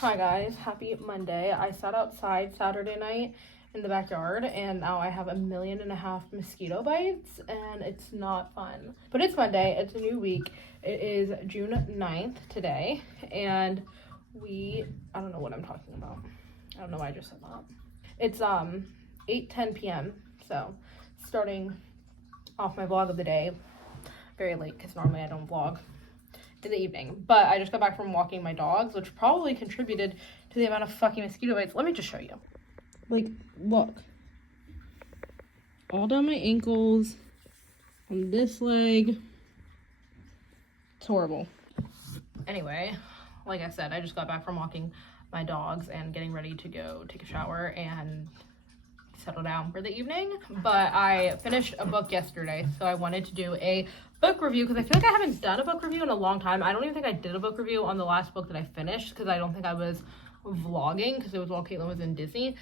Hi guys, happy Monday. I sat outside Saturday night in the backyard and now I have 1.5 million mosquito bites and it's not fun. But it's Monday, it's a new week. It is June 9th today and I don't know what I'm talking about. I don't know why I just said that. It's 8:10 p.m. so starting off my vlog of the day very late because normally I don't vlog in the evening, but I just got back from walking my dogs, which probably contributed to the amount of fucking mosquito bites. Let me just show you. Like, look. All down my ankles, on this leg. It's horrible. Anyway, like I said, I just got back from walking my dogs and getting ready to go take a shower and settle down for the evening. But I finished a book yesterday, so I wanted to do a book review because I feel like I haven't done a book review in a long time. I don't even think I did a book review on the last book that I finished because I don't think I was vlogging because it was while Katelyn was in Disney.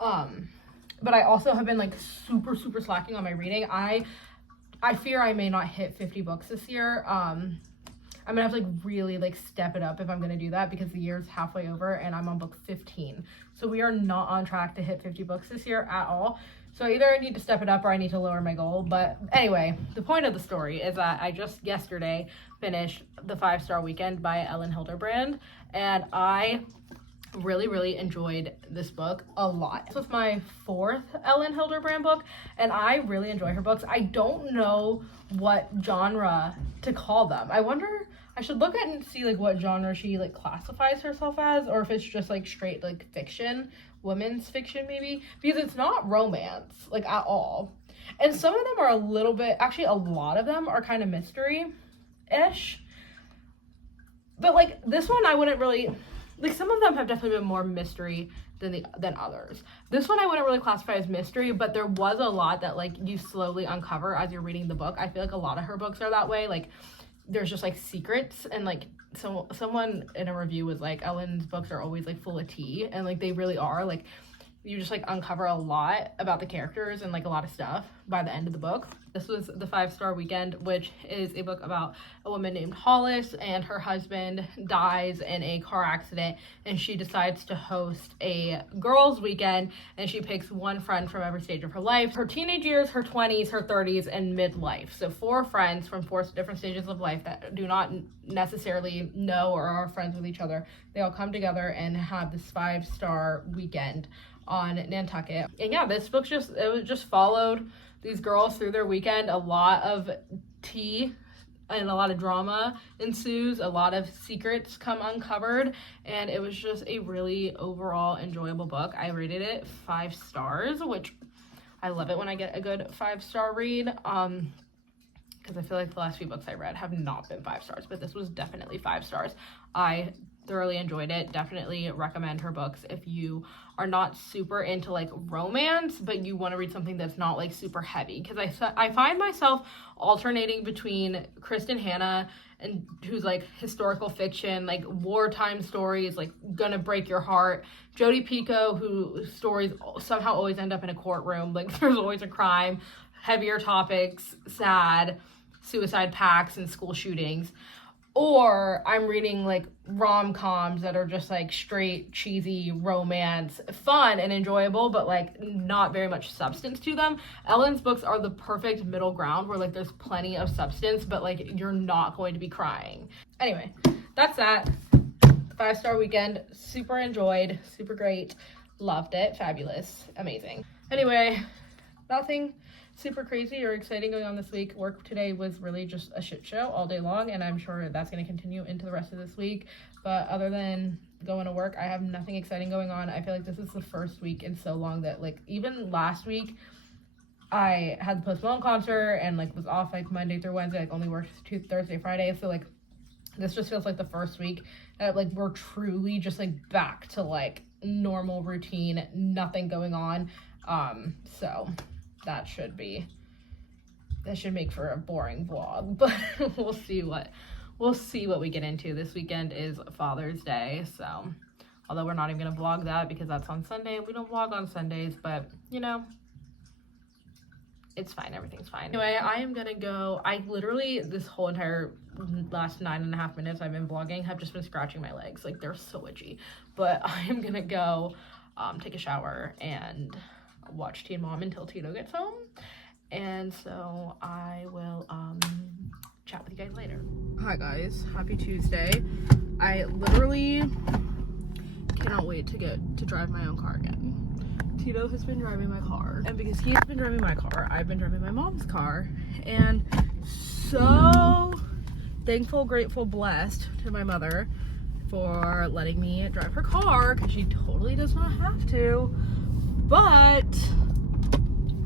But I also have been like super slacking on my reading. I fear I may not hit 50 books this year. I'm gonna have to like really like step it up if I'm gonna do that because the year's halfway over and I'm on book 15. So we are not on track to hit 50 books this year at all. So either I need to step it up or I need to lower my goal. But anyway, the point of the story is that I just yesterday finished The 5-Star Weekend by Elin Hilderbrand and I really enjoyed this book a lot. This was my 4th Elin Hilderbrand book and I really enjoy her books. I don't know what genre to call them. I wonder, I should look at and see like what genre she like classifies herself as, or if it's just like straight like fiction, women's fiction maybe, because it's not romance like at all. And some of them are a little bit, actually a lot of them are kind of mystery-ish. But like this one I wouldn't really, like some of them have definitely been more mystery than others. This one I wouldn't really classify as mystery, but there was a lot that like you slowly uncover as you're reading the book. I feel like a lot of her books are that way. Like there's just like secrets and like someone in a review was like Ellen's books are always like full of tea, and like they really are. Like you just like uncover a lot about the characters and like a lot of stuff by the end of the book. This was The 5-Star Weekend, which is a book about a woman named Hollis, and her husband dies in a car accident and she decides to host a girls' weekend, and she picks one friend from every stage of her life: her teenage years, her 20s, her 30s, and midlife. So 4 friends from 4 different stages of life that do not necessarily know or are friends with each other. They all come together and have this 5-star weekend on Nantucket. And yeah, this book just followed these girls through their weekend. A lot of tea and a lot of drama ensues, a lot of secrets come uncovered, and it was just a really overall enjoyable book. I rated it 5 stars, which I love it when I get a good 5-star read, because I feel like the last few books I read have not been 5 stars, but this was definitely 5 stars. I thoroughly enjoyed it. Definitely recommend her books if you are not super into like romance, but you want to read something that's not like super heavy, because I find myself alternating between Kristen Hanna, and who's like historical fiction, like wartime stories, like gonna break your heart, Jodi Picoult, whose stories somehow always end up in a courtroom, like there's always a crime, heavier topics, sad, suicide pacts and school shootings. Or I'm reading like rom-coms that are just like straight cheesy romance, fun and enjoyable, but like not very much substance to them. Ellen's books are the perfect middle ground where like there's plenty of substance, but like you're not going to be crying. Anyway, that's that. 5-Star Weekend, super enjoyed, super great, loved it, fabulous, amazing. Anyway, nothing super crazy or exciting going on this week. Work today was really just a shit show all day long, and I'm sure that's going to continue into the rest of this week. But other than going to work, I have nothing exciting going on. I feel like this is the first week in so long that like even last week I had the Post Malone concert and like was off like Monday through Wednesday, like only worked Thursday, Friday. So like this just feels like the first week that like we're truly just like back to like normal routine, nothing going on. So that should make for a boring vlog, but we'll see what we get into. This weekend is Father's Day, so although we're not even gonna vlog that because that's on Sunday, we don't vlog on Sundays, but you know, it's fine. Everything's fine. Anyway, I am gonna go. I literally, this whole entire last 9.5 minutes I've been vlogging have just been scratching my legs. Like, they're so itchy. But I am gonna go take a shower and watch Teen Mom until Tito gets home. And so I will chat with you guys later. Hi guys, happy Tuesday. I literally cannot wait to drive my own car again. Tito has been driving my car, and because he has been driving my car, I've been driving my mom's car, and so thankful, grateful, blessed to my mother for letting me drive her car, because she totally does not have to, but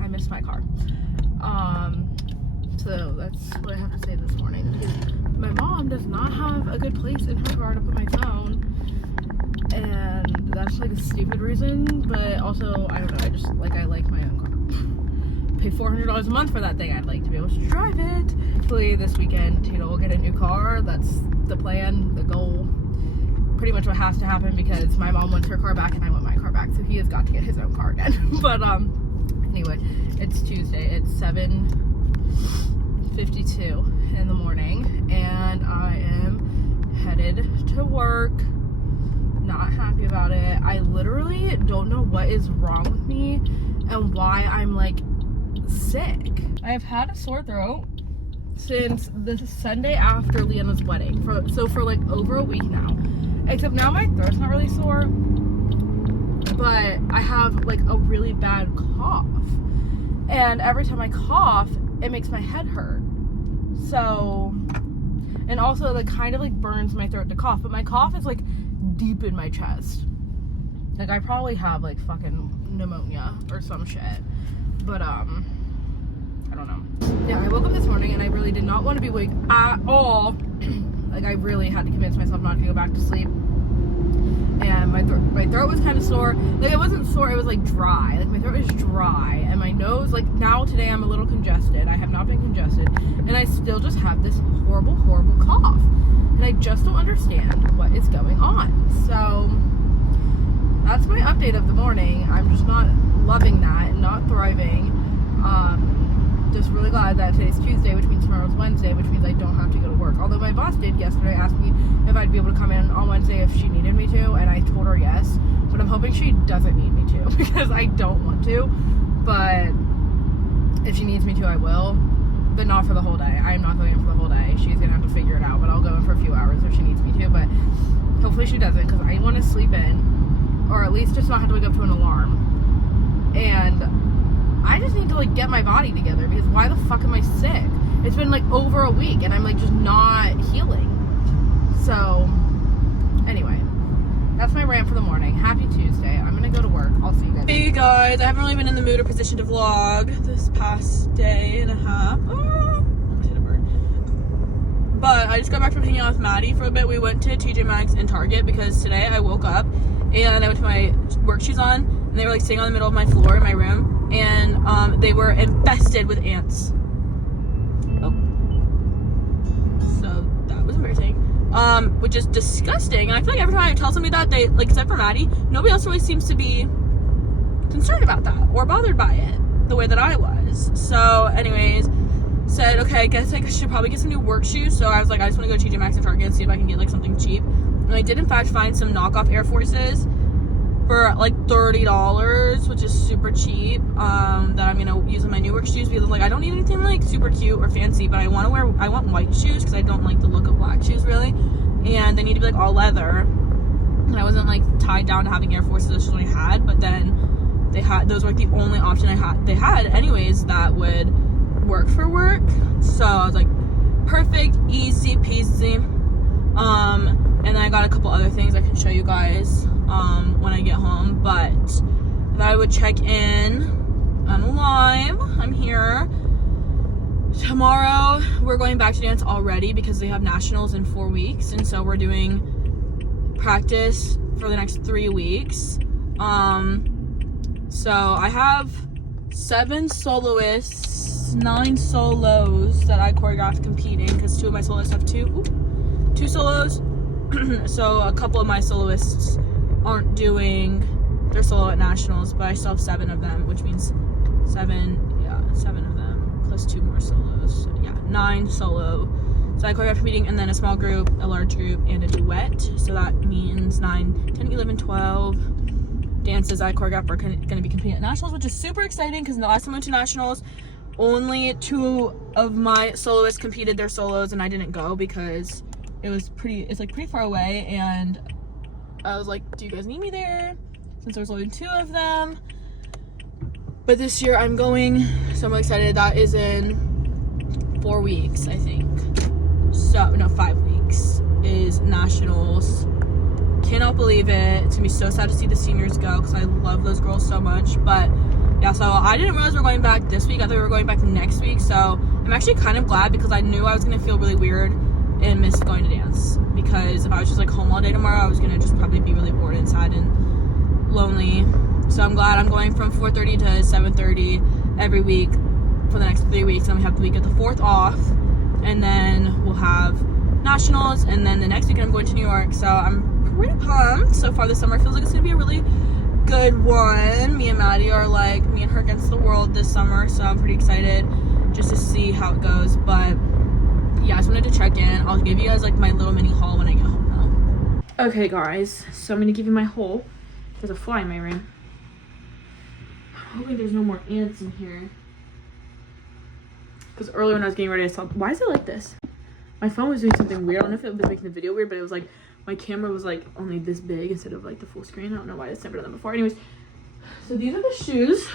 I miss my car. So that's what I have to say this morning, because my mom does not have a good place in her car to put my phone. And that's like a stupid reason, but also, I don't know, I just, like, I like my own car. Pay $400 a month for that thing, I'd like to be able to drive it. Hopefully this weekend, Tito will get a new car. That's the plan, the goal. Pretty much what has to happen, because my mom wants her car back and I want my car back, so he has got to get his own car again. But, anyway, it's Tuesday, it's 7:52 in the morning, and I am headed to work. Not happy about it. I literally don't know what is wrong with me and why I'm like sick. I've had a sore throat since the Sunday after Leanna's wedding, for like over a week now. Except now my throat's not really sore, but I have like a really bad cough, and every time I cough it makes my head hurt. So, and also like kind of like burns my throat to cough, but my cough is like deep in my chest. Like, I probably have like fucking pneumonia or some shit, but I don't know. Yeah, I woke up this morning and I really did not want to be awake at all. Like, I really had to convince myself not to go back to sleep, and my throat was kind of sore. Like, it wasn't sore, it was like dry. Like, my throat is dry, and my nose, like, now today I'm a little congested. I have not been congested, and I still just have this horrible cough. And I just don't understand what is going on. So that's my update of the morning. I'm just not loving that and not thriving. Just really glad that today's Tuesday, which means tomorrow's Wednesday, which means I don't have to go to work. Although my boss did yesterday ask me if I'd be able to come in on Wednesday if she needed me to, and I told her yes. But I'm hoping she doesn't need me to, because I don't want to. But if she needs me to, I will. But not for the whole day. I am not going in for the whole day. She's gonna have to figure it out, but I'll go in for a few hours if she needs me to. But hopefully she doesn't, because I want to sleep in, or at least just not have to wake up to an alarm. And I just need to like get my body together, because why the fuck am I sick? It's been like over a week and I'm like just not healing. So anyway, that's my rant for the morning. Happy Tuesday. I'm gonna go to work. I'll see you guys. Hey guys, I haven't really been in the mood or position to vlog this past day and a half. Almost hit a bird. But I just got back from hanging out with Maddie for a bit. We went to TJ Maxx and Target, because today I woke up and I went to my work shoes on, and they were like sitting on the middle of my floor in my room, and they were infested with ants. Oh. So that was embarrassing. Which is disgusting. And I feel like every time I tell somebody that, they, like, except for Maddie, nobody else really seems to be concerned about that or bothered by it the way that I was. So anyways, said, okay, I guess I should probably get some new work shoes. So I was like, I just want to go to TJ Maxx and Target and see if I can get like something cheap. And I did in fact find some knockoff Air Forces for like $30, which is super cheap, that I'm gonna use in my new work shoes, because like I don't need anything like super cute or fancy, but I want white shoes, because I don't like the look of black shoes really, and they need to be like all leather. And I wasn't like tied down to having Air Forces, that's just what I had, but then those were like the only option they had anyways that would work for work. So I was like, perfect, easy peasy. And then I got a couple other things I can show you guys when I get home, but if I would check in, I'm alive, I'm here. Tomorrow we're going back to dance already, because they have nationals in 4 weeks, and so we're doing practice for the next 3 weeks. So I have 7 soloists, 9 solos that I choreographed competing, because 2 of my soloists have 2 solos. So a couple of my soloists aren't doing their solo at nationals, but I still have 7 of them, which means 7 of them. plus 2 more solos. So yeah, 9 solo. So I choreographed a meeting, and then a small group, a large group, and a duet. So that means 9, 10, 11, 12 dances I choreographed are going to be competing at nationals, which is super exciting because the last time I went to nationals, only 2 of my soloists competed their solos, and I didn't go because it's like pretty far away, and I was like, do you guys need me there? Since there's only 2 of them. But this year I'm going, so I'm really excited. That is in 4 weeks, I think. So, no, 5 weeks is nationals. Cannot believe it. It's gonna be so sad to see the seniors go because I love those girls so much. But yeah, so I didn't realize we were going back this week. I thought we were going back next week. So I'm actually kind of glad because I knew I was gonna feel really weird and miss going to dance. Because if I was just like home all day tomorrow, I was gonna just probably be really bored inside and lonely. So I'm glad I'm going from 4:30 to 7:30 every week for the next 3 weeks. Then we have the week of the 4th off, and then we'll have nationals, and then the next weekend I'm going to New York. So I'm pretty pumped. So far this summer feels like it's gonna be a really good one. Me and Maddie are like me and her against the world this summer, so I'm pretty excited just to see how it goes. But yeah, I just wanted to check in. I'll give you guys like my little mini haul when I get home though. Okay guys, so I'm gonna give you my haul. There's a fly in my room. I'm hoping there's no more ants in here. Because earlier when I was getting ready, I saw, why is it like this? My phone was doing something weird. I don't know if it was making the video weird, but it was like, my camera was like only this big instead of like the full screen. I don't know why it's never done that before. Anyways, so these are the shoes.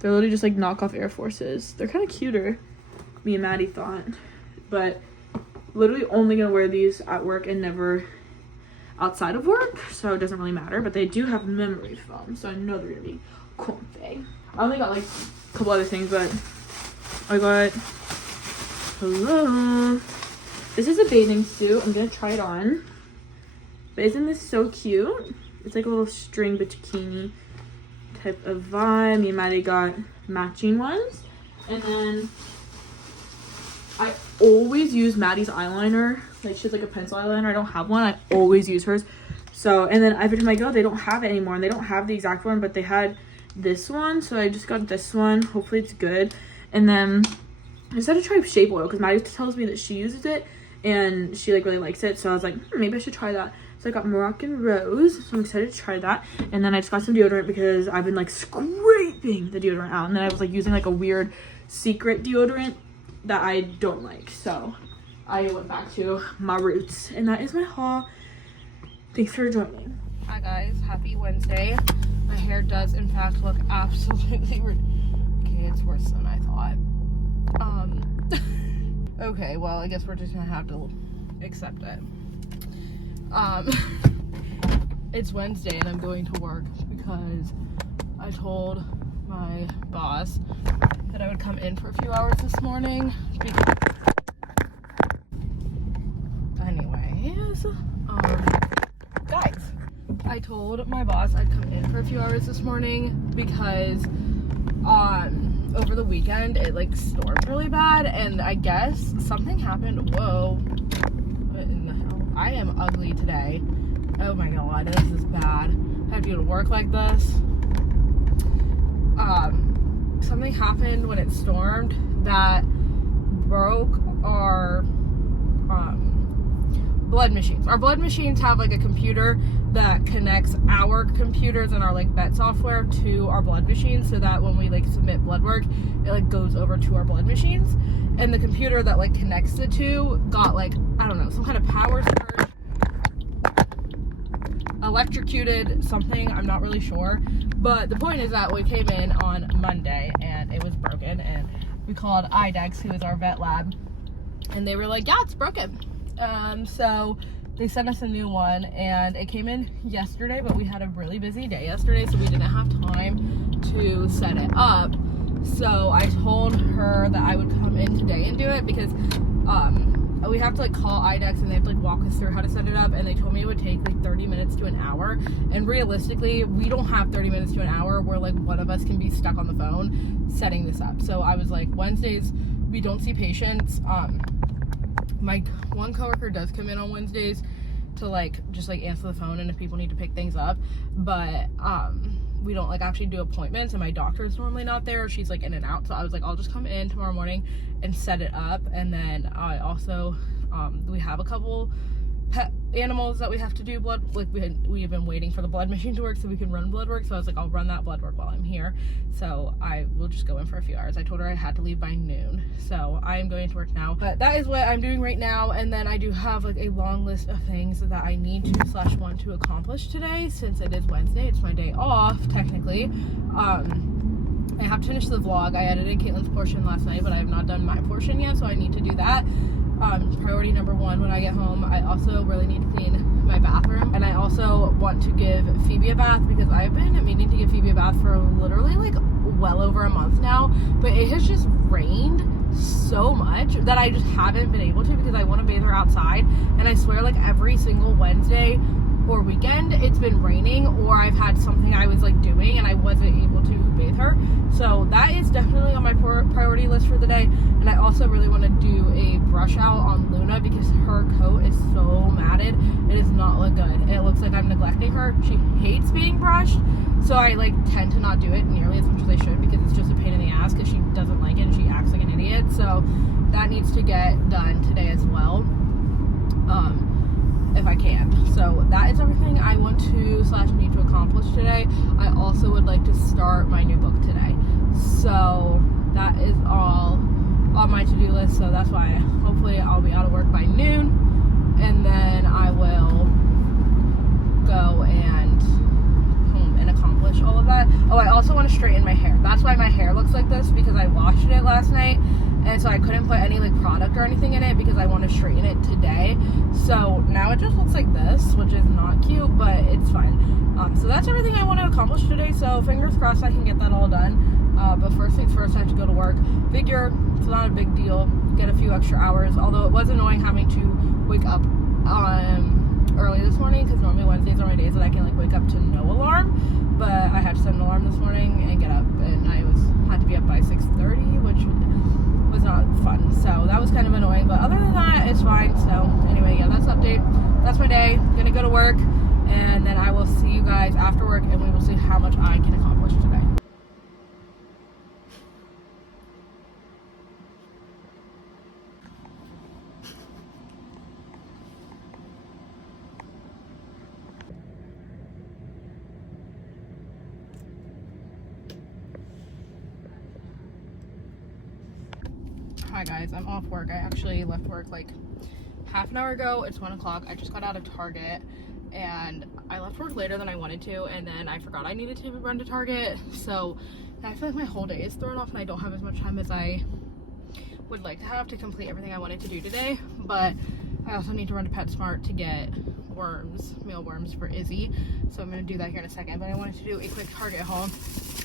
They're literally just like knockoff Air Forces. They're kind of cuter, me and Maddie thought. But literally only gonna wear these at work and never outside of work, so it doesn't really matter. But they do have memory foam, so I know they're gonna be comfy. I only got like a couple other things, but I got, hello, this is a bathing suit. I'm gonna try it on. But isn't this so cute? It's like a little string bikini type of vibe. Me and Maddie got matching ones. And then I always use Maddie's eyeliner. Like she has like a pencil eyeliner. I don't have one. I always use hers. So, and then every time I go, they don't have it anymore. And they don't have the exact one, but they had this one. So I just got this one. Hopefully it's good. And then I decided to try shape oil because Maddie tells me that she uses it and she like really likes it. So I was like, maybe I should try that. So I got Moroccan Rose, so I'm excited to try that. And then I just got some deodorant because I've been like scraping the deodorant out. And then I was like using like a weird secret deodorant that I don't like. So I went back to my roots. And that is my haul. Thanks for joining. Hi guys, happy Wednesday. My hair does in fact look absolutely okay, it's worse than I thought. Okay, well I guess we're just gonna have to accept it. It's Wednesday and I'm going to work because I told my boss that I would come in for a few hours this morning. Anyways, guys, I told my boss I'd come in for a few hours this morning because over the weekend it like stormed really bad and I guess something happened. Whoa, what in the hell? I am ugly today. Oh my god, this is bad. I have to go to work like this. Something happened when it stormed that broke our blood machines. Our blood machines have like a computer that connects our computers and our like vet software to our blood machines so that when we like submit blood work, it like goes over to our blood machines. And the computer that like connects the two got like, I don't know, some kind of power surge, electrocuted something, I'm not really sure. But the point is that we came in on Monday and it was broken and we called IDEX, who is our vet lab, and they were like, yeah, it's broken. So they sent us a new one and it came in yesterday, but we had a really busy day yesterday, so we didn't have time to set it up. So I told her that I would come in today and do it because we have to like call IDEX and they have to like walk us through how to set it up, and they told me it would take like 30 minutes to an hour, and realistically we don't have 30 minutes to an hour where like one of us can be stuck on the phone setting this up. So I was like, Wednesdays we don't see patients. My one coworker does come in on Wednesdays to like just like answer the phone and if people need to pick things up, but we don't like actually do appointments, and my doctor's normally not there. She's like in and out, so I was like, I'll just come in tomorrow morning and set it up. And then I also we have a couple pet animals that we have to do blood, like we have been waiting for the blood machine to work so we can run blood work. So I was like, I'll run that blood work while I'm here, so I will just go in for a few hours. I told her I had to leave by noon, so I am going to work now. But that is what I'm doing right now. And then I do have like a long list of things that I need to / want to accomplish today, since it is Wednesday. It's my day off technically. I have to finish the vlog. I edited Katelyn's portion last night, but I have not done my portion yet, so I need to do that. Priority number one when I get home. I also really need to clean my bathroom, and I also want to give Phoebe a bath, because I've been meaning to give Phoebe a bath for literally like well over a month now, but it has just rained so much that I just haven't been able to, because I want to bathe her outside, and I swear like every single Wednesday or weekend it's been raining, or I've had something I was like doing and I wasn't able to bathe her. So that is definitely on my priority list for the day. And I also really want to do a brush out on Luna, because her coat is so matted. It does not look good. It looks like I'm neglecting her. She hates being brushed, so I like tend to not do it nearly as much as I should, because it's just a pain in the ass, because she doesn't like it and she acts like an idiot. So that needs to get done today as well, if I can. So that is everything I want to / need to accomplish today. I also would like to start my new book today, so that is all on my to-do list. So that's why hopefully I'll be out of work by noon, and then I will go and home and accomplish all of that. Oh, I also want to straighten my hair. That's why my hair looks like this, because I washed it last night, and so I couldn't put any like product or anything in it, because I want to straighten it today. So now it just looks like this, which is not cute, but it's fine. So that's everything I want to accomplish today, so fingers crossed I can get that all done. But first things first, I have to go to work. Figure it's not a big deal, get a few extra hours, although it was annoying having to wake up early this morning, because normally Wednesdays are my days that I can like wake up to no alarm, but I had to set an alarm this morning and get up, and I had to be up by 6:30, which was not fun. So that was kind of annoying, but other than that, it's fine. So anyway, yeah, that's the update. That's my day. I'm gonna go to work, and then I will see you guys after work, and we will see how much I can accomplish today. Hi guys, I'm off work. I actually left work like half an hour ago. It's 1 o'clock. I just got out of Target, and I left work later than I wanted to, and then I forgot I needed to run to Target. So I feel like my whole day is thrown off, and I don't have as much time as I would like to have to complete everything I wanted to do today. But I also need to run to PetSmart to get mealworms for Izzy, so I'm gonna do that here in a second. But I wanted to do a quick Target haul.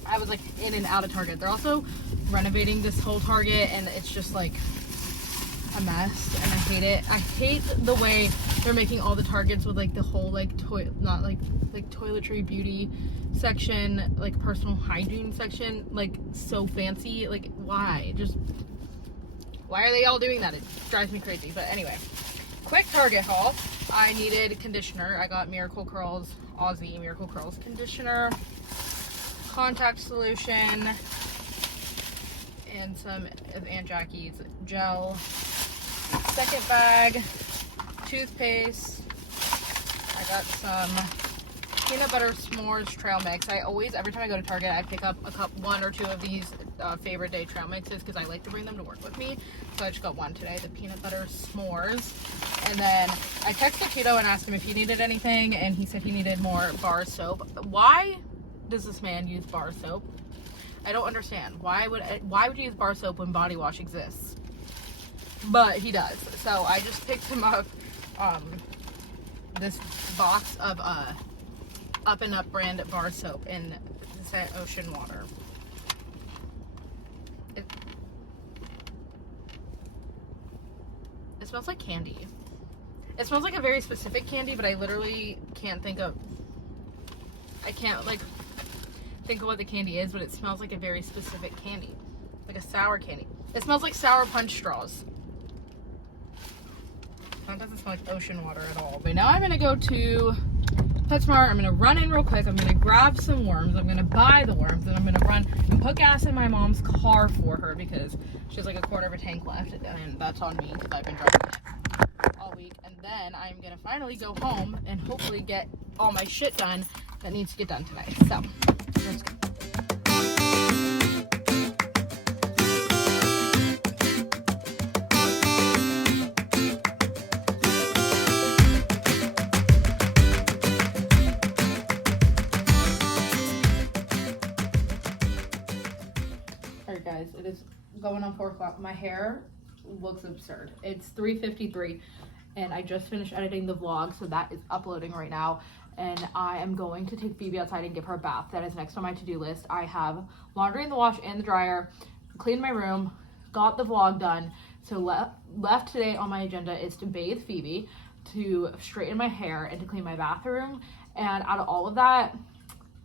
I was like in and out of Target. They're also renovating this whole Target, and it's just like a mess, and I hate it. I hate the way they're making all the Targets with like the whole like not like toiletry beauty section, like personal hygiene section, like so fancy. Like why are they all doing that? It drives me crazy. But anyway, quick Target haul. I needed conditioner. I got Miracle Curls, Aussie Miracle Curls conditioner, contact solution, and some of Aunt Jackie's gel. Second bag, toothpaste. I got some peanut butter s'mores trail mix. I always, every time I go to Target, I pick up one or two of these favorite day trail mixes, because I like to bring them to work with me. So I just got one today, the peanut butter s'mores. And then I texted Tito and asked him if he needed anything, and he said he needed more bar soap. Why does this man use bar soap? I don't understand. Why would you use bar soap when body wash exists? But he does. So I just picked him up this box of Up and Up brand bar soap in Scent Ocean Water. It smells like candy. It smells like a very specific candy, but I literally can't think of, I can't like think of what the candy is, but it smells like a very specific candy, like a sour candy. It smells like Sour Punch straws. That doesn't smell like ocean water at all. But now I'm gonna go to PetSmart. I'm gonna run in real quick. I'm gonna grab some worms. I'm gonna buy the worms, and I'm gonna run and put gas in my mom's car for her because she has like a quarter of a tank left, and that's on me because I've been driving it all week. And then I'm gonna finally go home and hopefully get all my shit done that needs to get done tonight. So let's go. Alright guys, it is going on 4 o'clock. My hair looks absurd. It's 3:53 and I just finished editing the vlog, so that is uploading right now. And I am going to take Phoebe outside and give her a bath. That is next on my to-do list. I have laundry in the wash and the dryer, cleaned my room, got the vlog done. So left today on my agenda is to bathe Phoebe, to straighten my hair, and to clean my bathroom. And out of all of that,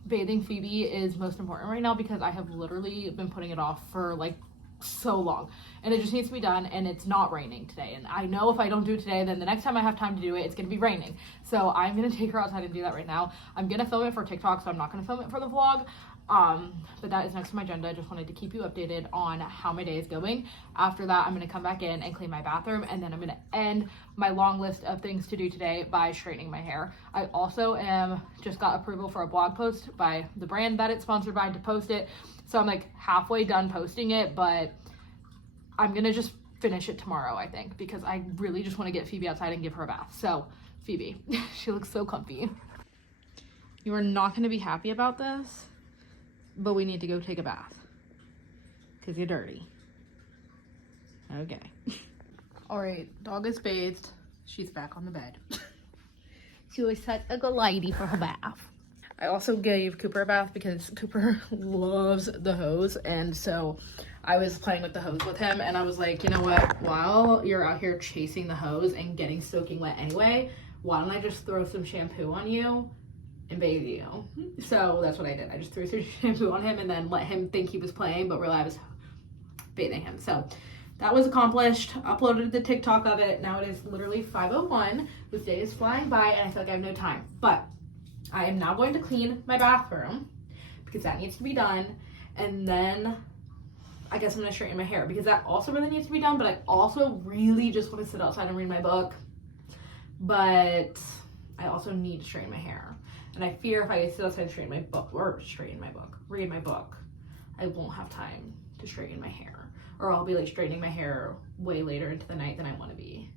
bathing Phoebe is most important right now because I have literally been putting it off for like so long, and it just needs to be done. And it's not raining today, and I know if I don't do it today, then the next time I have time to do it, it's gonna be raining. So I'm gonna take her outside and do that right now. I'm gonna film it for TikTok, so I'm not gonna film it for the vlog, but that is next on my agenda. I just wanted to keep you updated on how my day is going. After that, I'm gonna come back in and clean my bathroom, and then I'm gonna end my long list of things to do today by straightening my hair. I also just got approval for a blog post by the brand that it's sponsored by to post it. So I'm like halfway done posting it, but I'm gonna just finish it tomorrow, I think, because I really just want to get Phoebe outside and give her a bath. So Phoebe, she looks so comfy. You are not gonna be happy about this, but we need to go take a bath because you're dirty. Okay. All right, dog is bathed. She's back on the bed. She was such a good lady for her bath. I also gave Cooper a bath because Cooper loves the hose, and so I was playing with the hose with him, and I was like, you know what, while you're out here chasing the hose and getting soaking wet anyway, why don't I just throw some shampoo on you and bathe you? So that's what I did. I just threw some shampoo on him and then let him think he was playing, but really I was bathing him. So that was accomplished. Uploaded the TikTok of it. Now it is literally 5:01. This day is flying by and I feel like I have no time, but I am now going to clean my bathroom because that needs to be done. And then I guess I'm gonna straighten my hair because that also really needs to be done, but I also really just want to sit outside and read my book. But I also need to straighten my hair. And I fear if I sit outside and read my book, I won't have time to straighten my hair. Or I'll be like straightening my hair way later into the night than I want to be.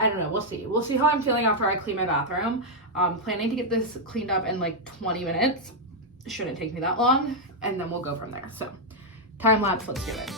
I don't know, we'll see. We'll see how I'm feeling after I clean my bathroom. Planning to get this cleaned up in like 20 minutes. Shouldn't take me that long. And then we'll go from there. So, time lapse, let's do it.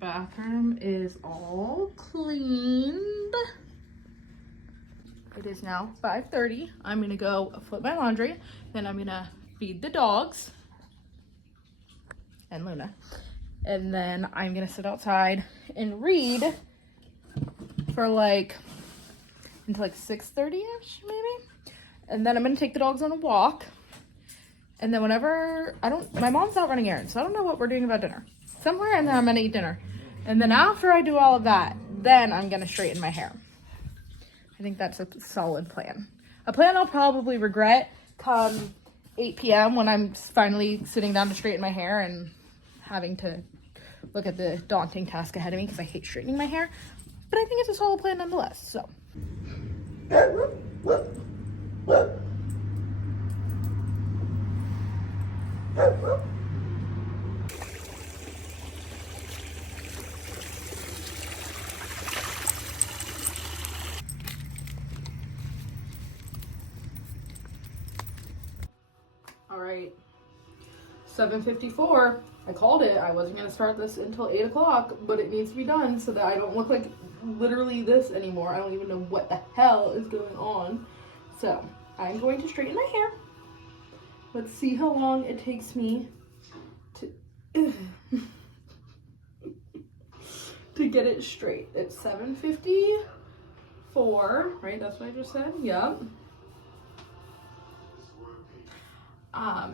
Bathroom is all cleaned. It is now 5:30. I'm gonna go flip my laundry, then I'm gonna feed the dogs and Luna, and then I'm gonna sit outside and read for like until like 6:30ish maybe, and then I'm gonna take the dogs on a walk, and then whenever my mom's out running errands, so I don't know what we're doing about dinner. Somewhere in there I'm gonna eat dinner. And then after I do all of that, then I'm gonna straighten my hair. I think that's a solid plan. A plan I'll probably regret come 8 p.m. when I'm finally sitting down to straighten my hair and having to look at the daunting task ahead of me because I hate straightening my hair. But I think it's a solid plan nonetheless, so. All right, 7:54. I called it. I wasn't gonna start this until 8 o'clock, but it needs to be done so that I don't look like literally this anymore. I don't even know what the hell is going on. So I'm going to straighten my hair. Let's see how long it takes me to to get it straight. It's 7:54, right? That's what I just said. Yep. I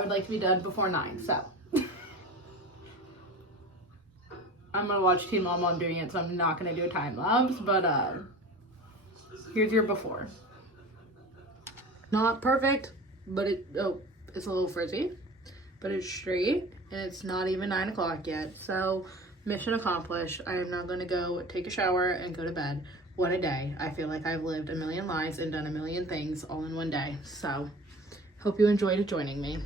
would like to be done before 9, so I'm gonna watch Teen Mom while I'm doing it, so I'm not gonna do a time lapse, but here's your before. Not perfect, but it's a little frizzy, but it's straight, and it's not even 9 o'clock yet, so mission accomplished. I am now gonna go take a shower and go to bed. What a day. I feel like I've lived a million lives and done a million things all in one day, so hope you enjoyed joining me.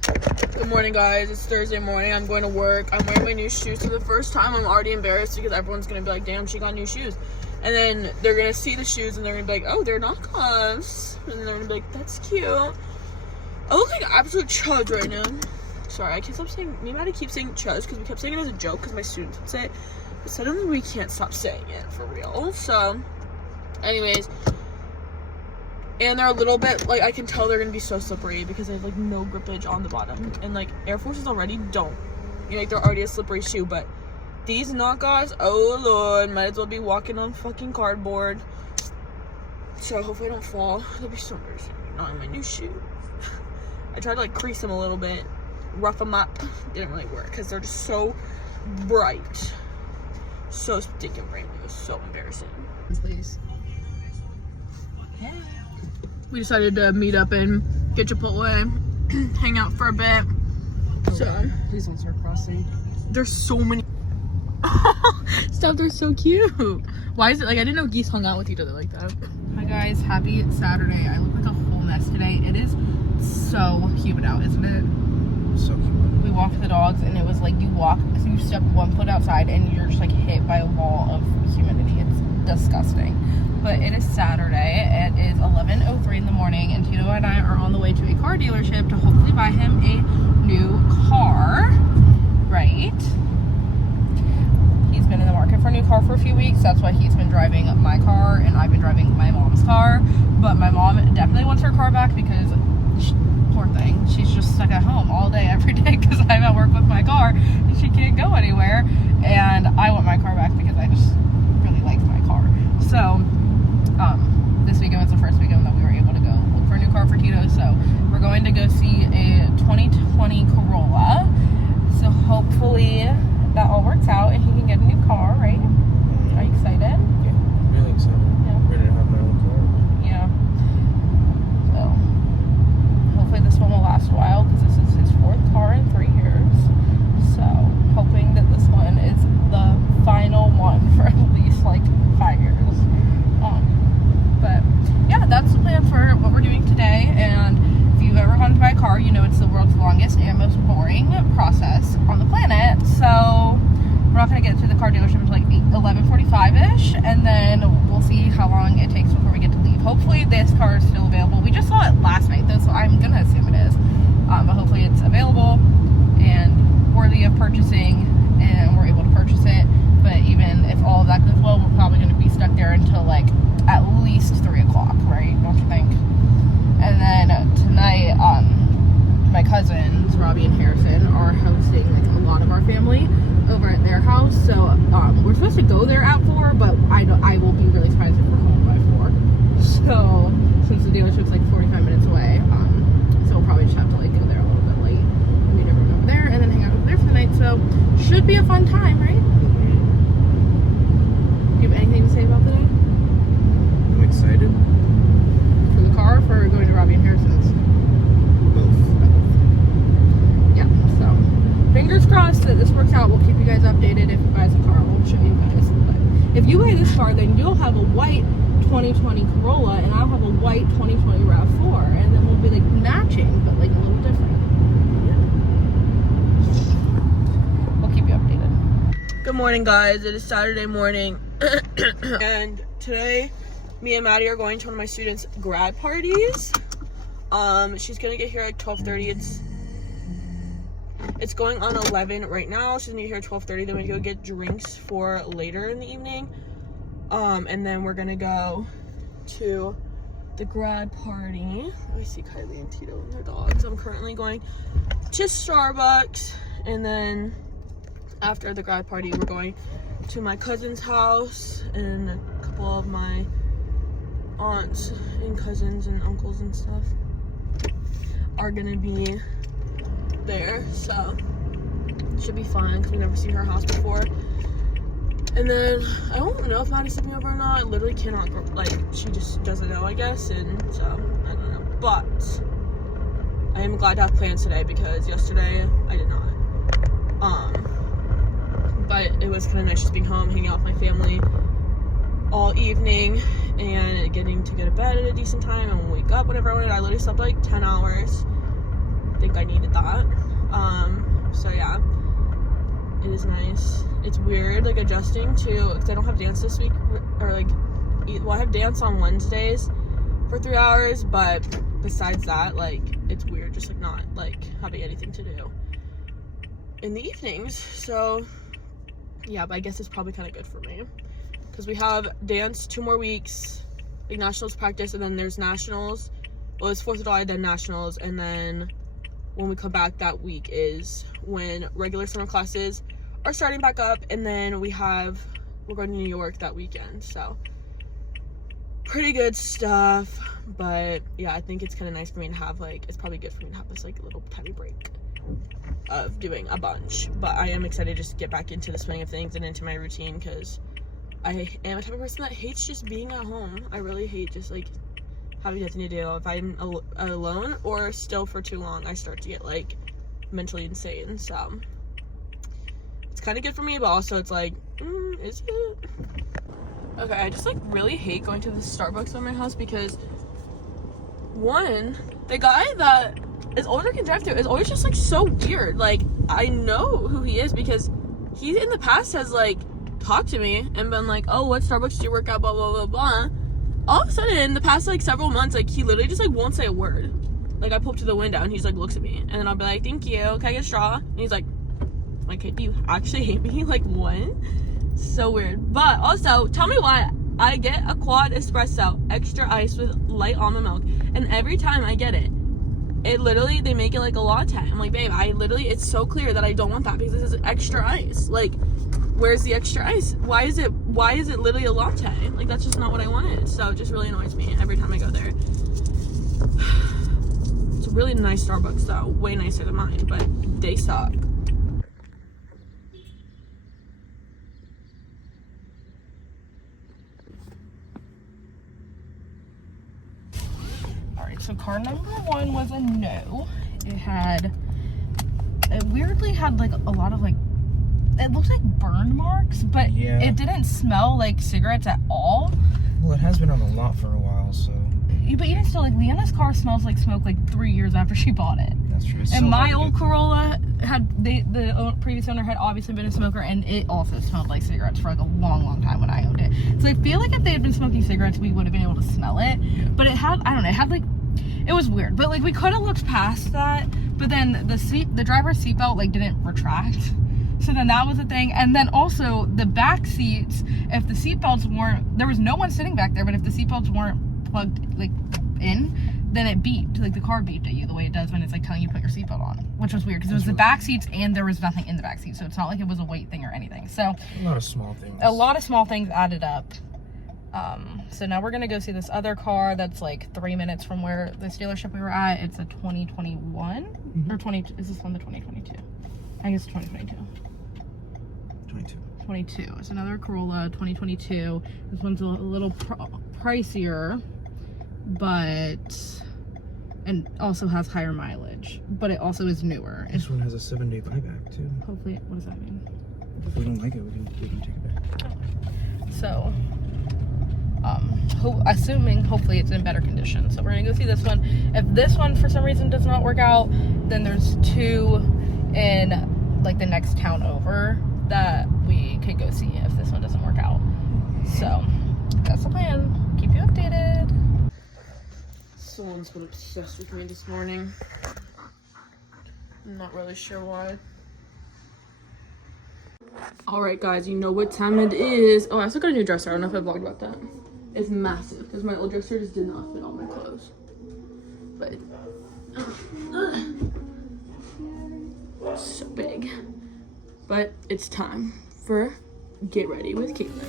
Good morning, guys. It's Thursday morning. I'm going to work. I'm wearing my new shoes for the first time. I'm already embarrassed because everyone's going to be like, damn, she got new shoes. And then they're going to see the shoes and they're going to be like, oh, they're knockoffs. And they're going to be like, that's cute. I look like absolute chudge right now. Sorry, I can't stop saying, me and Maddie keep saying chudge because we kept saying it as a joke because my students would say it. But suddenly we can't stop saying it for real. So, anyways. And they're a little bit, like, I can tell they're gonna be so slippery because they have, like, no grippage on the bottom. And, like, Air Forces already don't. You know, like, they're already a slippery shoe, but these knockoffs, oh, Lord, might as well be walking on fucking cardboard. So, hopefully I don't fall. That'll be so embarrassing. Not in my new shoes. I tried to, like, crease them a little bit, rough them up. Didn't really work because they're just so bright. So stinking brand new. So embarrassing. Please. Yeah. We decided to meet up and get Chipotle, hang out for a bit. So please don't start crossing. There's so many. Stop! They're so cute. Why is it like I didn't know geese hung out with each other like that? Hi guys, happy Saturday. I look like a whole mess today. It is so humid out, isn't it? So cute. We walked the dogs and it was like you walk, so you step 1 foot outside and you're just like hit by a wall of humidity. It's disgusting. But it is Saturday. It is 11:03 in the morning, and Tito and I are on the way to a car dealership to hopefully buy him a new car. Right? He's been in the market for a new car for a few weeks. That's why he's been driving my car, and I've been driving my mom's car. But my mom definitely wants her car back because, poor thing, she's just stuck at home all day, every day because I'm at work with my car, and she can't go anywhere. And I want my car back because I just really like my car. So, this weekend was the first weekend that we were able to go look for a new car for Tito, so we're going to go see a 2020 Corolla. So hopefully that all works out and he can get a new car, right? Are you excited? Yeah, really excited. Yeah. Ready to have my own car. Yeah. So hopefully this one will last a while because this is his 4th car in 3 years. So hoping that this one is the final one for at least like 5 years. But yeah, that's the plan for what we're doing today. And if you've ever gone to buy a car, you know it's the world's longest and most boring process on the planet. So we're not going to get to the car dealership until like 11:45ish, and then we'll see how long it takes before we get to leave. Hopefully this car is still available. We just saw it last night though, so I'm going to assume it is. But hopefully it's available and worthy of purchasing, and we're able to purchase it. But even if all of that goes well, we're probably going to be stuck there until like at least 3 o'clock, right? Don't you think? And then tonight, my cousins, Robbie and Harrison, are hosting like a lot of our family over at their house. So we're supposed to go there at 4, but I will be really surprised if we're home by 4. So since the dealership's like 45 minutes away, so we'll probably just have to like go there a little bit late and meet everyone over there, and then hang out over there for the night. So should be a fun time, right? Do you have anything to say about the day? I'm excited. For the car, or for going to Robbie and Harrison's? Both. Yeah, so fingers crossed that this works out. We'll keep you guys updated. If he buys a car, we'll show you guys. But if you buy this car, then you'll have a white 2020 Corolla, and I'll have a white 2020 RAV4, and then we'll be like matching, but like a little different. We'll keep you updated. Good morning, guys. It is Saturday morning, and today me and Maddie are going to one of my students' grad parties. She's gonna get here at 12:30. It's going on 11 right now. She's gonna get here at 12:30. Then we go get drinks for later in the evening. And then we're gonna go to the grad party. Let me see Kylie and Tito and their dogs. I'm currently going to Starbucks, and then after the grad party, we're going to my cousin's house, and a couple of my aunts and cousins and uncles and stuff are gonna be there, so it should be fun because we've never seen her house before. And then I don't know if Maddie's sleeping over or not. I literally cannot, like, she just doesn't know, I guess, and so I don't know. But I am glad to have plans today because yesterday I did not. But it was kind of nice just being home, hanging out with my family all evening, and getting to go to bed at a decent time and wake up whenever I wanted. I literally slept like 10 hours. I think I needed that. So yeah, it is nice. It's weird, like, adjusting to, because I don't have dance this week, or like, well, I have dance on Wednesdays for 3 hours, but besides that, like, it's weird just like not like having anything to do in the evenings. So yeah, but I guess it's probably kind of good for me because we have dance 2 more weeks, like nationals practice, and then there's nationals. Well, it's 4th of July, then nationals, and then when we come back that week is when regular summer classes are starting back up, and then we're going to New York that weekend. So pretty good stuff. But yeah, I think it's kind of nice for me to have, like, it's probably good for me to have this like little tiny break of doing a bunch. But I am excited just to get back into the swing of things and into my routine, because I am a type of person that hates just being at home. I really hate just like having nothing to do. If I'm alone or still for too long, I start to get like mentally insane. So it's kind of good for me, but also it's like, is it? Okay, I just like really hate going to the Starbucks by my house because, one, the guy that is older can drive through is always just like so weird. Like, I know who he is because he in the past has like talked to me and been like, oh, what Starbucks do you work at, blah blah blah blah. All of a sudden in the past like several months, like, he literally just like won't say a word. Like, I pull up to the window and he's like looks at me, and then I'll be like, thank you, can I get a straw? And he's like, do you actually hate me? Like, what? So weird. But also, tell me why I get a quad espresso, extra ice with light almond milk, and every time I get it, literally, they make it like a latte. I'm like, babe, it's so clear that I don't want that because this is extra ice. Like, where's the extra ice? Why is it literally a latte? Like, that's just not what I wanted. So it just really annoys me every time I go there. It's a really nice Starbucks though, way nicer than mine, but they suck. So car number 1 was a no. It weirdly had like a lot of like, it looked like burn marks, but yeah, it didn't smell like cigarettes at all. Well, it has been on the lot for a while, so. But even still, like, Leanna's car smells like smoke like 3 years after she bought it. That's true. And so my old Corolla the previous owner had obviously been a smoker, and it also smelled like cigarettes for like a long, long time when I owned it. So I feel like if they had been smoking cigarettes, we would have been able to smell it. Yeah. But it had, I don't know, it was weird. But like, we could have looked past that. But then the driver's seatbelt like didn't retract. So then that was a thing. And then also the back seats, if the seatbelts weren't, there was no one sitting back there, but if the seatbelts weren't plugged like in, then it beeped, like the car beeped at you the way it does when it's like telling you to put your seatbelt on, which was weird because it was the back seats and there was nothing in the back seat, so it's not like it was a weight thing or anything. So a lot of small things added up. So now we're gonna go see this other car that's like 3 minutes from where this dealership we were at. It's a 2021 or 20. Is this one the 2022? I think it's 2022. 22. It's another Corolla 2022. This one's a little pricier, and also has higher mileage, but it also is newer. This one has a 7-day buyback too. Hopefully, what does that mean? If we don't like it, we can take it back. So, hopefully it's in better condition. So we're gonna go see this one. If this one for some reason does not work out, then there's 2 in like the next town over that we could go see if this one doesn't work out. So that's the plan. Keep you updated. Someone's been obsessed with me this morning. I'm not really sure why. Alright guys, you know what time it is. Oh, I also got a new dresser. I don't know if I vlogged about that. It's massive because my old dresser just did not fit all my clothes. But so big. But it's time for Get Ready with Katelyn.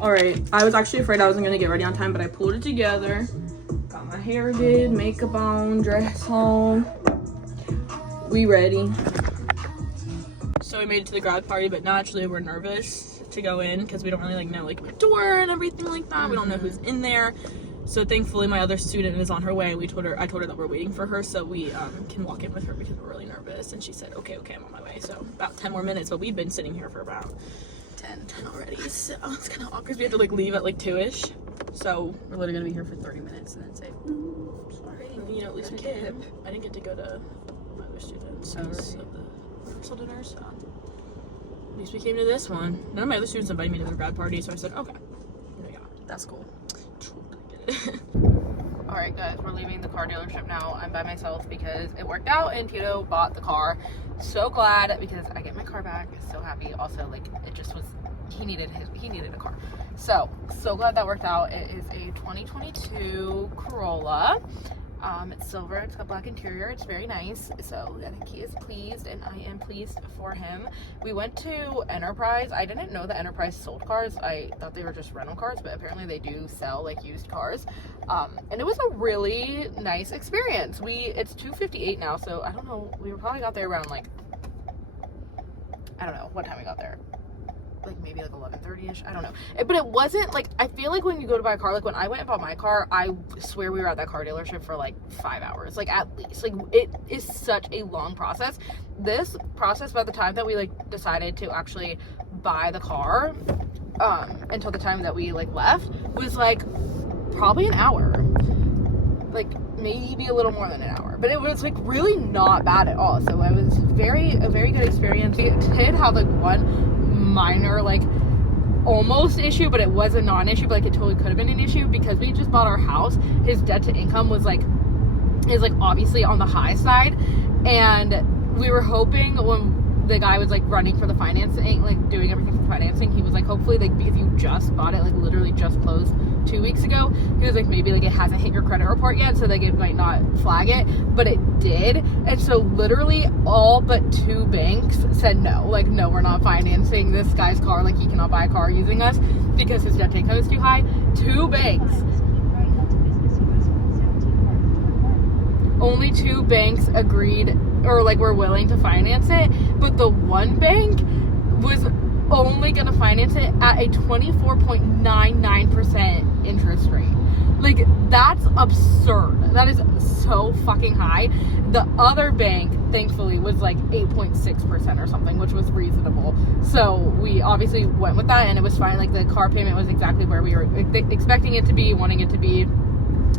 Alright, I was actually afraid I wasn't gonna get ready on time, but I pulled it together. Got my hair did, makeup on, dress on. We ready. So we made it to the grad party, but naturally we're nervous to go in because we don't really know the door and everything like that. We don't know who's in there. So thankfully my other student is on her way. I told her that we're waiting for her so we can walk in with her because we're really nervous. And she said, okay, I'm on my way. So about 10 more minutes, but we've been sitting here for about 10 already, so it's kind of awkward. We have to leave at 2ish, so we're literally gonna be here for 30 minutes and then say sorry. At least I didn't get to go to my other students of the rehearsal dinner, so at least we came to this one. None of my other students invited me to their grad party, so I said okay, yeah, that's cool. Alright guys, we're leaving the car dealership now. I'm by myself because it worked out and Tito bought the car. So glad because I get my car back. So happy. Also, it just was, he needed a car. So glad that worked out. It is a 2022 Corolla. It's silver, it's got black interior, it's very nice. So I think he is pleased and I am pleased for him. We went to Enterprise. I didn't know that Enterprise sold cars. I thought they were just rental cars, but apparently they do sell used cars. And it was a really nice experience. It's 2:58 now, so I don't know, we probably got there around I don't know what time we got there. Maybe 11:30ish, I don't know. But it wasn't I feel when you go to buy a car, when I went and bought my car, I swear we were at that car dealership for 5 hours, at least. It is such a long process. This process, by the time that we decided to actually buy the car, until the time that we left, was probably an hour, maybe a little more than an hour, but it was really not bad at all. So it was a very good experience. We did have one minor almost issue, but it was a non-issue, but it totally could have been an issue because we just bought our house. His debt to income was is obviously on the high side, and we were hoping when the guy was running for the financing, doing everything for financing, he was hopefully because you just bought it, literally just closed 2 weeks ago, he was maybe it hasn't hit your credit report yet, so it might not flag it, but it did. And so literally all but 2 banks said no, no, we're not financing this guy's car, he cannot buy a car using us because his debt to income is too high. 2 banks, only 2 banks agreed or were willing to finance it, but the one bank was only gonna finance it at a 24.99% interest rate. That's absurd. That is so fucking high. The other bank, thankfully, was 8.6% or something, which was reasonable. So we obviously went with that, and it was fine. The car payment was exactly where we were expecting it to be, wanting it to be.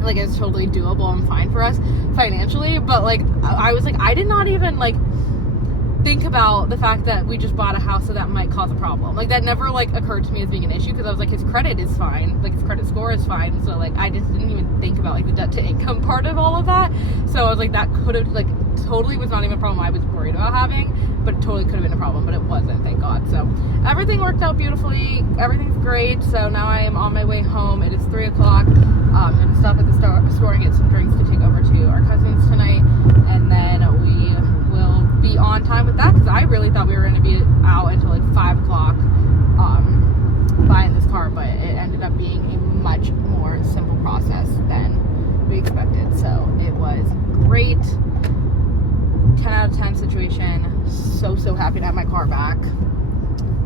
It's totally doable and fine for us financially, but I was I did not even think about the fact that we just bought a house, so that might cause a problem. That never occurred to me as being an issue, because I was his credit is fine, his credit score is fine, so I just didn't even think about the debt to income part of all of that. So I was that could have totally was not even a problem I was worried about having, but it totally could have been a problem, but it wasn't, thank God. So everything worked out beautifully, everything's great. So now I am on my way home. It is 3 o'clock. I'm gonna stop at the store and get some drinks to take over to our cousins tonight, and then we will be on time with that, because I really thought we were going to be out until 5 o'clock buying this car, but it ended up being a much more simple process than we expected. So it was great. 10 out of 10 situation. So happy to have my car back.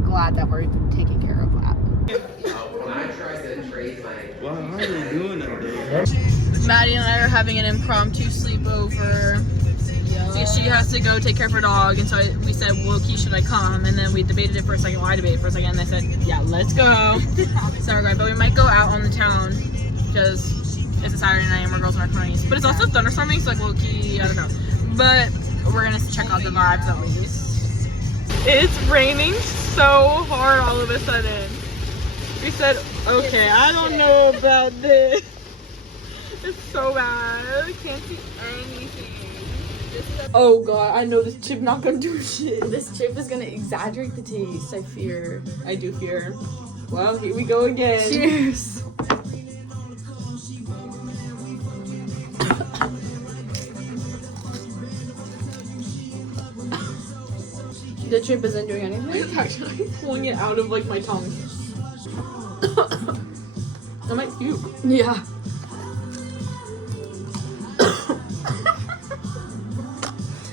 Glad that we're taking care of that. Well, how are you doing up there? Maddie and I are having an impromptu sleepover. Because she has to go take care of her dog, and so we said, well, Key, should I come? And then we debated it for a second. Well, I debated for a second, and I said, yeah, let's go. So we're going, but we might go out on the town because it's a Saturday night and we're girls in our 20s. But it's also thunderstorming, so low key, I don't know. But we're gonna check out the vibes at least. It's raining so hard all of a sudden. We said, okay, I don't know about this. It's so bad. I can't see anything. Oh god, I know this chip not gonna do shit. This chip is gonna exaggerate the taste, I fear. I do fear. Well, here we go again. Cheers! The chip isn't doing anything? I'm actually pulling it out of like my tongue. I might puke. Yeah.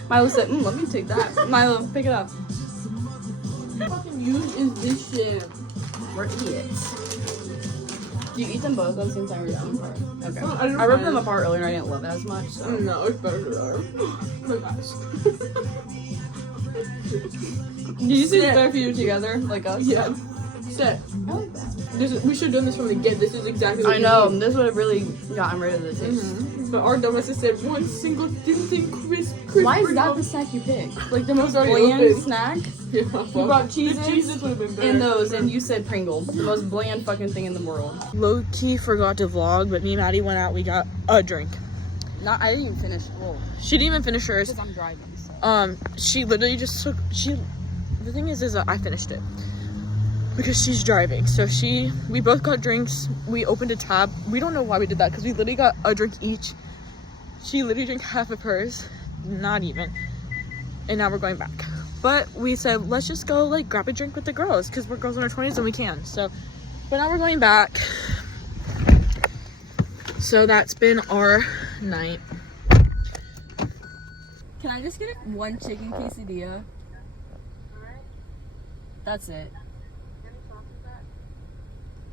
Milo said, let me take that. Milo, pick it up. What fucking use is this shit? We're idiots. Do you eat them both at the same time or them apart? Okay. Well, I ripped them apart earlier and I didn't love it as much, so. No, it's better than that. My gosh. Do you think it's better for you together, like us? Yeah. Set. I like that. We should have done this from the get. This is exactly what I know, this would have really gotten rid of the taste. But our dumbest said one single thin crisp. Why is that the snack you picked? Like the most already Bland open. snack? Yeah, You brought cheeses would have been better. and those, and you said Pringle. The most bland fucking thing in the world. Low-key forgot to vlog, but me and Maddie went out. We got a drink. I didn't even finish. Well, She didn't even finish hers. because I'm driving, so. She literally just took. The thing is I finished it because she's driving. So we both got drinks. We opened a tab. We don't know why we did that because we literally got a drink each. She literally drank half of hers, not even. And now we're going back. But we said let's just go like grab a drink with the girls because we're girls in our 20s and we can. So, but now we're going back. So that's been our night. Can I just get one chicken quesadilla? That's it.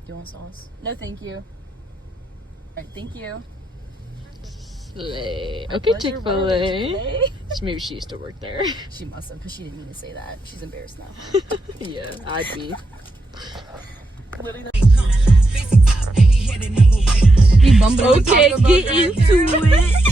Do you want sauce? No, thank you. Alright, thank you. Okay, Pleasure, Chick-fil-A. Maybe she used to work there. She must have, because she didn't mean to say that. She's embarrassed now. Yeah, I'd be. We bumping Okay, get into it.